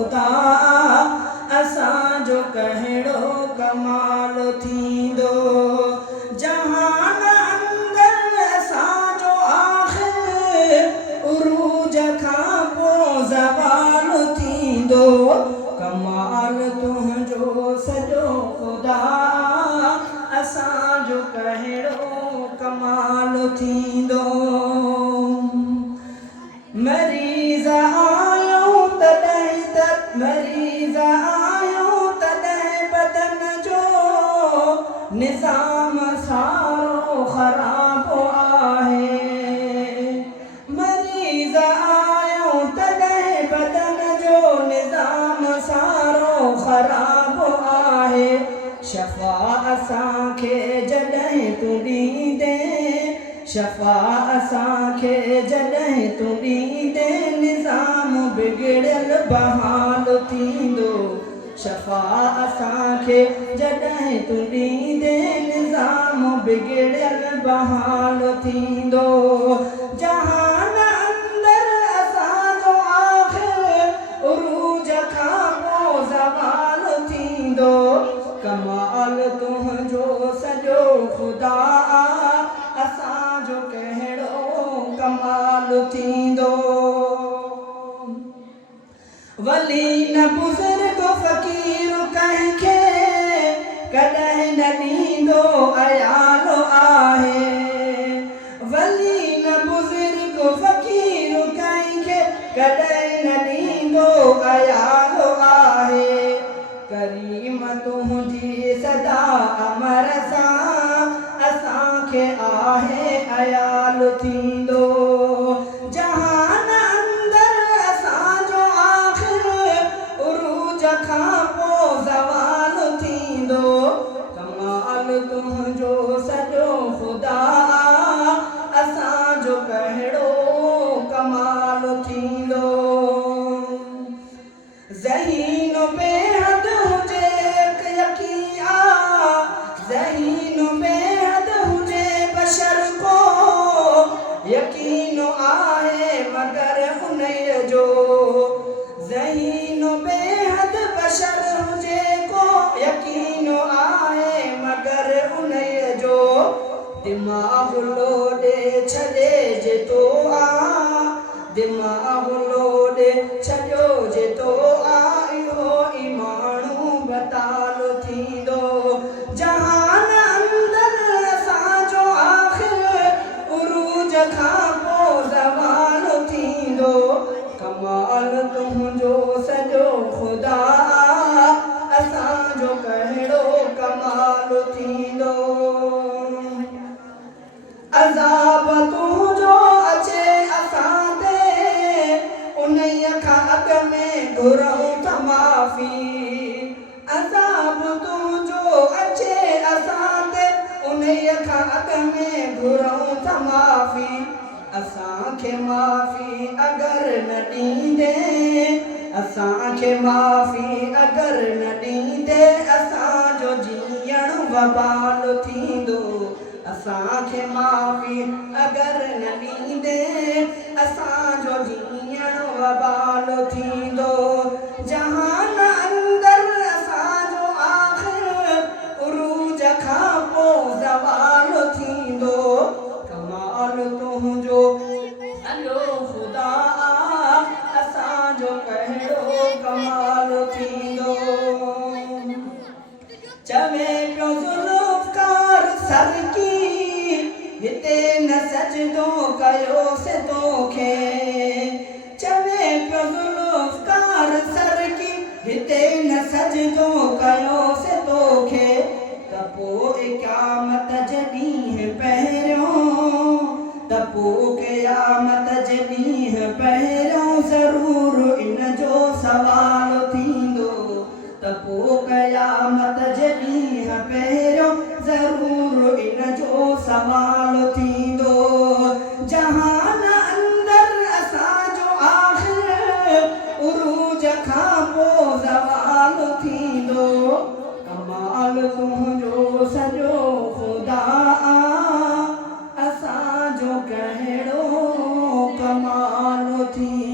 ख़ुदा असांजो कहिड़ो कमाल थींदो। जहान अंदर असांजो आख़िर उरूज खां पोइ ज़वाल थींदो। कमाल तुंहिंजो सॼो ख़ुदा असांजो कहिड़ो कमाल थींदो। मरीज़ आयो तॾहिं बदन जो निज़ाम सारो ख़राब आहे। मरीज़ आयो तॾहिं बदन जो निज़ाम सारो ख़राब आहे। शफ़ा असांखे जॾहिं तूं ॾींदे, शफ़ा असांखे जॾहिं तूं ॾींदे निज़ाम बिगड़ियल बहाल थींदो। शफ़ा असांखे जॾहिं तूं ॾींदे निज़ाम बिगड़ियल बहाल थींदो। जहान अंदर असांजो आख़िर उरूज खां पोइ ज़वाल थींदो। कमाल तुंहिंजो सॼो ख़ुदा असांजो कहिड़ो कमाल थींदो। वली न बुज़ुर्ग फ़क़ीर कंहिंखे कॾहिं न ॾींदो अयाल आहे। वली न बुज़ुर्ग फ़क़ीर कंहिंखे कॾहिं न ॾींदो अयाल आहे। करीम तुंहिंजी सदा अमर सां असांखे आहे अयाल थींदो। जहान अंदर असांजो आख़िर उरूज खां पोइ ज़वाल थींदो। कमाल तुंहिंजो सॼो ख़ुदा असांजो कहिड़ो कमाल थींदो। ज़हीन बेहद हुजे यकीन ज़हीन बेहद हुजे बशर को यकीन आहे मगर उन्हीअ जो। ज़हीन बेहद बशर हुजे को यकीन आहे मगर उन्हीअ जो। दिमाग़ लोॾे छॾे जे तो दिमाग़ लोॾे छॾियो जे तो इहो ई माण्हू बताल थींदो। जहान अंदर असांजो आख़िर उरूज खां पोइ ज़वाल थींदो। कमाल तुंहिंजो सॼो ख़ुदा असांजो कहिड़ो कमाल थींदो। अज़ाब तुंहिंजो अचे असां ते उन्हीअ खां अॻु में घुरूं था माफ़ी। अज़ाब तुंहिंजो अचे असां ते उन्हीअ खां अॻु में घुरूं था माफ़ी। असांखे माफ़ी अगरि न ॾींदे असांखे माफ़ी अगरि न ॾींदे असांजो जीअण वबाल थींदो। असांखे माफ़ी अगरि न ॾींदे असांजो जीअण वबाल थींदो। जहान अंदर असांजो आख़िर उरूज खां पोइ ज़वाल थींदो। कमाल तुंहिंजो सॼो ख़ुदा असांजो कहिड़ो कमाल थींदो। चवे पियो ज़ुल्फ़कार सरकी हिते न सजदो कयोसि तोखे। चवे पियो ज़ुल्फ़कार सरकी हिते न सजदो कयोसि तोखे। त पोइ क़यामत जे ॾींहुं पहिरियों त पोइ क़यामत जे ॾींहुं पहिरियों ज़रूरु इन जो सवाल थींदो। त पोइ क़यामत जे ॾींहुं पहिरियों ज़रूरु इन जो सवाल थींदो। जहान अंदर असांजो आख़िर उरूज खां पोइ ज़वाल थींदो। कमाल तुंहिंजो सॼो ख़ुदा असांजो कहिड़ो कमाल थींदो।